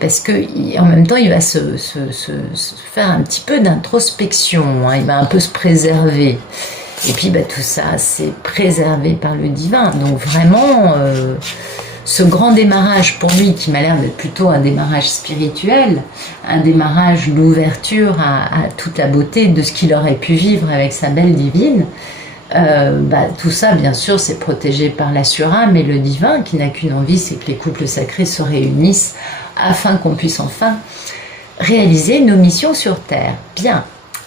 parce que en même temps il va se faire un petit peu d'introspection, hein. Il va un peu se préserver. Et puis bah, tout ça, c'est préservé par le divin. Donc vraiment, ce grand démarrage pour lui, qui m'a l'air d'être plutôt un démarrage spirituel, un démarrage d'ouverture à toute la beauté de ce qu'il aurait pu vivre avec sa belle divine, bah, tout ça, bien sûr, c'est protégé par la surâme et le divin, qui n'a qu'une envie, c'est que les couples sacrés se réunissent afin qu'on puisse enfin réaliser nos missions sur Terre. Bien.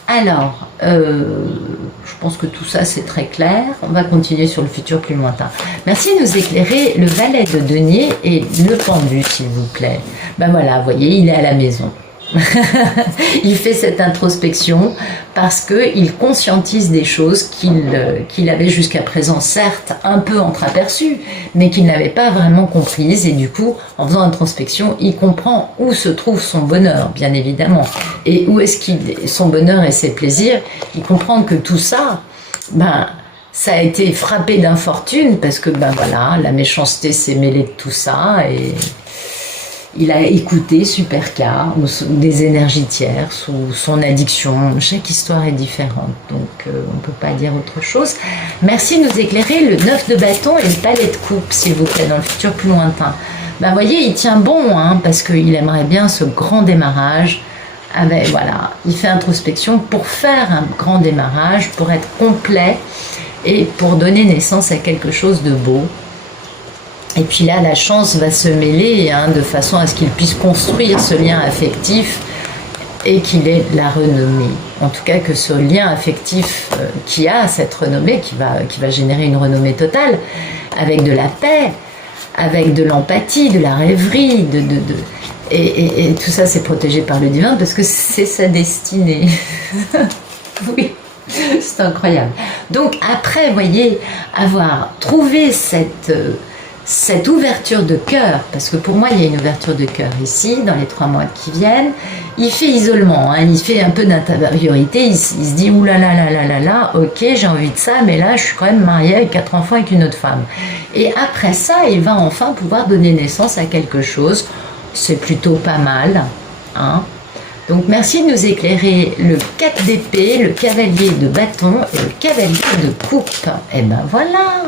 Alors, je pense que tout ça c'est très clair. On va continuer sur le futur plus lointain. Merci de nous éclairer le valet de denier et le pendu, s'il vous plaît. Ben voilà, vous voyez, il est à la maison. Il fait cette introspection parce qu'il conscientise des choses qu'il avait jusqu'à présent, certes un peu entreaperçues, mais qu'il n'avait pas vraiment comprises. Et du coup, en faisant introspection, il comprend où se trouve son bonheur, bien évidemment, et où est-ce son bonheur et ses plaisirs. Il comprend que tout ça, ben, ça a été frappé d'infortune parce que ben voilà, la méchanceté s'est mêlée de tout ça et il a écouté Supercar ou des énergies tiers sous son addiction. Chaque histoire est différente, donc on ne peut pas dire autre chose. Merci de nous éclairer le 9 de bâton et le palais de coupe, s'il vous plaît, dans le futur plus lointain. Ben, voyez, il tient bon, hein, parce qu'il aimerait bien ce grand démarrage. Avec, voilà, il fait introspection pour faire un grand démarrage, pour être complet et pour donner naissance à quelque chose de beau. Et puis là, la chance va se mêler, hein, de façon à ce qu'il puisse construire ce lien affectif et qu'il ait la renommée. En tout cas, que ce lien affectif qui a cette renommée, qui va générer une renommée totale, avec de la paix, avec de l'empathie, de la rêverie, et tout ça, c'est protégé par le divin parce que c'est sa destinée. Oui, c'est incroyable. Donc après, vous voyez, avoir trouvé cette ouverture de cœur, parce que pour moi il y a une ouverture de cœur ici, dans les 3 mois qui viennent, il fait isolement, hein, il fait un peu d'intériorité, il se dit oulala, ok j'ai envie de ça, mais là je suis quand même mariée avec 4 enfants avec une autre femme. Et après ça, il va enfin pouvoir donner naissance à quelque chose, c'est plutôt pas mal, hein. Donc merci de nous éclairer le 4 d'épée, le cavalier de bâton et le cavalier de coupe. Et ben voilà.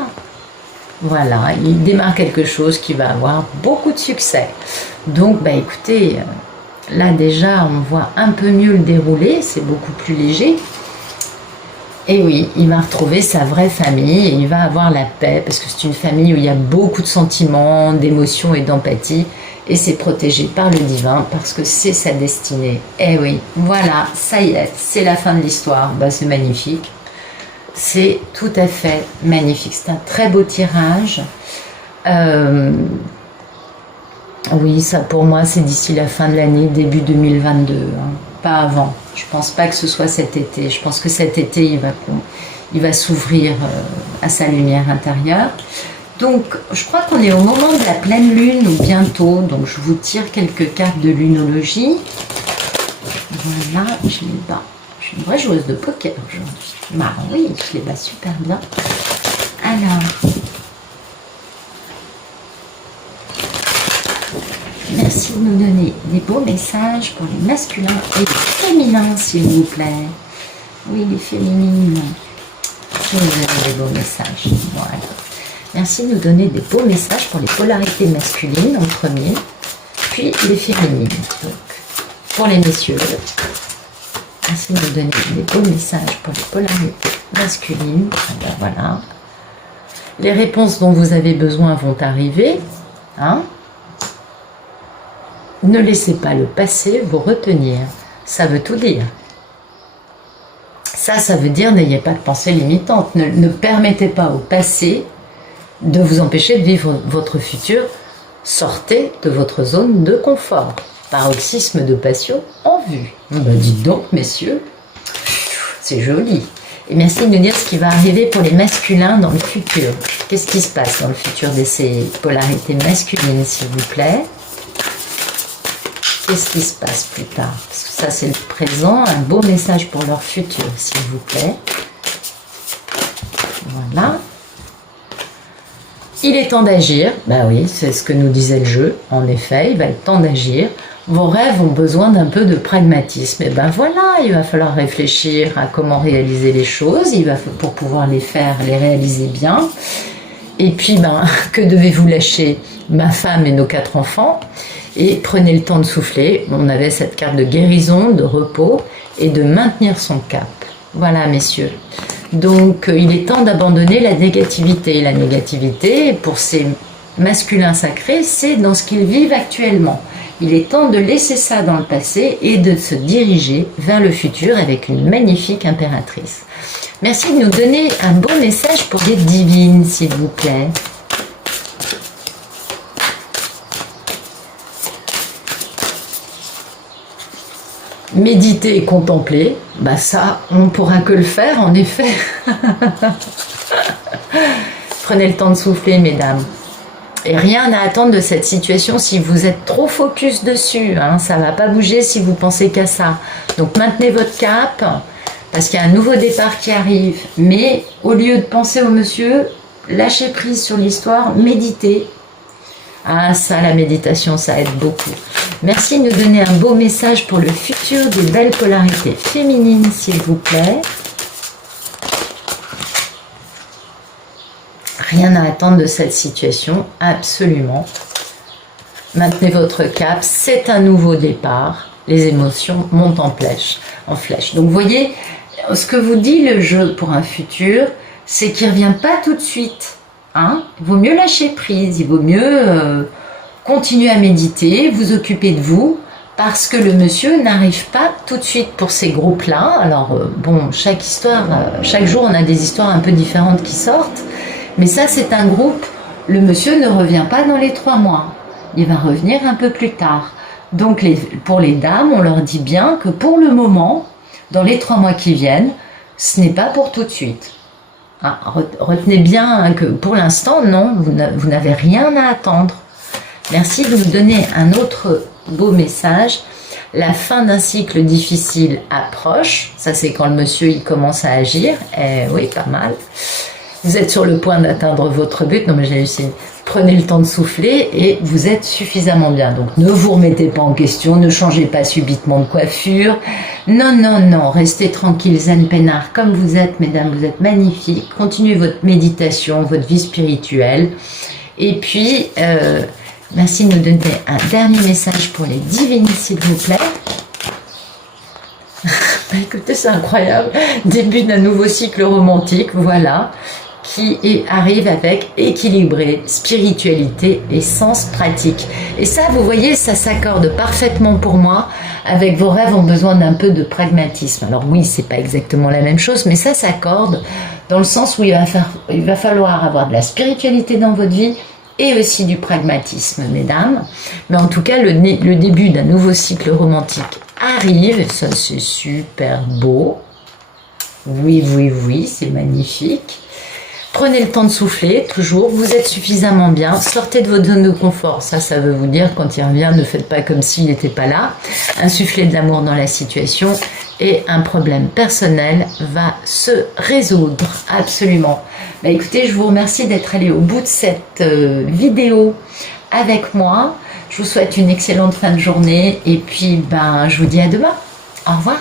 Voilà, il démarre quelque chose qui va avoir beaucoup de succès. Donc, bah écoutez, là déjà, on voit un peu mieux le déroulé, c'est beaucoup plus léger. Et oui, il va retrouver sa vraie famille et il va avoir la paix, parce que c'est une famille où il y a beaucoup de sentiments, d'émotions et d'empathie, et c'est protégé par le divin, parce que c'est sa destinée. Et oui, voilà, ça y est, c'est la fin de l'histoire. Bah, c'est magnifique. C'est tout à fait magnifique. C'est un très beau tirage. Oui, ça pour moi, c'est d'ici la fin de l'année, début 2022. Hein, pas avant. Je pense pas que ce soit cet été. Je pense que cet été, il va s'ouvrir à sa lumière intérieure. Donc, je crois qu'on est au moment de la pleine lune ou bientôt. Donc, je vous tire quelques cartes de lunologie. Voilà, je les bats. Je suis une vraie joueuse de poker aujourd'hui. Bah oui, je les bats super bien. Alors, merci de nous donner des beaux messages pour les masculins et les féminins, s'il vous plaît. Oui, les féminines. Je vous donne des beaux messages. Voilà. Merci de nous donner des beaux messages pour les polarités masculines en premier, puis les féminines. Donc, pour les messieurs, merci de nous donner des beaux messages pour les polarités masculines. Ben voilà. Les réponses dont vous avez besoin vont arriver. Hein? Ne laissez pas le passé vous retenir. Ça veut tout dire. Ça veut dire n'ayez pas de pensée limitante. Ne permettez pas au passé de vous empêcher de vivre votre futur. Sortez de votre zone de confort. Paroxysme de passion en vue. Ben dites donc, messieurs, c'est joli. Et merci de nous dire ce qui va arriver pour les masculins dans le futur. Qu'est-ce qui se passe dans le futur de ces polarités masculines, s'il vous plaît? Qu'est-ce qui se passe plus tard? Parce que ça, c'est le présent. Un beau message pour leur futur, s'il vous plaît. Voilà. Il est temps d'agir. Ben oui, c'est ce que nous disait le jeu. En effet, il va être temps d'agir. Vos rêves ont besoin d'un peu de pragmatisme. Et ben voilà, il va falloir réfléchir à comment réaliser les choses. Pour pouvoir les faire, les réaliser bien. Et puis, ben, que devez-vous lâcher? Ma femme et nos 4 enfants. Et prenez le temps de souffler. On avait cette carte de guérison, de repos et de maintenir son cap. Voilà, messieurs. Donc, il est temps d'abandonner la négativité. La négativité, pour ces masculins sacrés, c'est dans ce qu'ils vivent actuellement. Il est temps de laisser ça dans le passé et de se diriger vers le futur avec une magnifique impératrice. Merci de nous donner un beau message pour les divines, s'il vous plaît. Méditer et contempler, bah ça, on ne pourra que le faire, en effet. Prenez le temps de souffler, mesdames. Et rien à attendre de cette situation si vous êtes trop focus dessus. Hein, ça ne va pas bouger si vous pensez qu'à ça. Donc maintenez votre cap, parce qu'il y a un nouveau départ qui arrive. Mais au lieu de penser au monsieur, lâchez prise sur l'histoire, méditez. Ah ça, la méditation, ça aide beaucoup. Merci de nous donner un beau message pour le futur des belles polarités féminines, s'il vous plaît. Rien à attendre de cette situation, absolument. Maintenez votre cap, c'est un nouveau départ. Les émotions montent en flèche. Donc vous voyez, ce que vous dit le jeu pour un futur, c'est qu'il ne revient pas tout de suite. Hein? Il vaut mieux lâcher prise, il vaut mieux continuer à méditer, vous occuper de vous, parce que le monsieur n'arrive pas tout de suite pour ces groupes-là. Alors bon, chaque jour on a des histoires un peu différentes qui sortent, mais ça c'est un groupe, le monsieur ne revient pas dans les 3 mois, il va revenir un peu plus tard. Donc pour les dames, on leur dit bien que pour le moment, dans les 3 mois qui viennent, ce n'est pas pour tout de suite. Ah, retenez bien que pour l'instant, non, vous n'avez rien à attendre. Merci de nous donner un autre beau message. La fin d'un cycle difficile approche. Ça, c'est quand le monsieur il commence à agir. Oui, pas mal. Vous êtes sur le point d'atteindre votre but. Non, mais j'ai réussi. Prenez le temps de souffler et vous êtes suffisamment bien. Donc, ne vous remettez pas en question. Ne changez pas subitement de coiffure. Non, non, non. Restez tranquille, zen peinard. Comme vous êtes, mesdames, vous êtes magnifiques. Continuez votre méditation, votre vie spirituelle. Et puis, merci de nous donner un dernier message pour les divines, s'il vous plaît. Bah, écoutez, c'est incroyable. Début d'un nouveau cycle romantique, voilà, qui arrive avec équilibré, spiritualité et sens pratique. Et ça, vous voyez, ça s'accorde parfaitement pour moi avec vos rêves ont besoin d'un peu de pragmatisme. Alors oui, c'est pas exactement la même chose, mais ça s'accorde dans le sens où il va falloir avoir de la spiritualité dans votre vie et aussi du pragmatisme, mesdames. Mais en tout cas, le début d'un nouveau cycle romantique arrive, et ça c'est super beau. Oui, oui, oui, c'est magnifique. Prenez le temps de souffler, toujours, vous êtes suffisamment bien, sortez de votre zone de confort, ça veut vous dire, quand il revient, ne faites pas comme s'il n'était pas là, insufflez de l'amour dans la situation, et un problème personnel va se résoudre, absolument. Bah, écoutez, je vous remercie d'être allé au bout de cette vidéo avec moi, je vous souhaite une excellente fin de journée, et puis ben, je vous dis à demain, au revoir.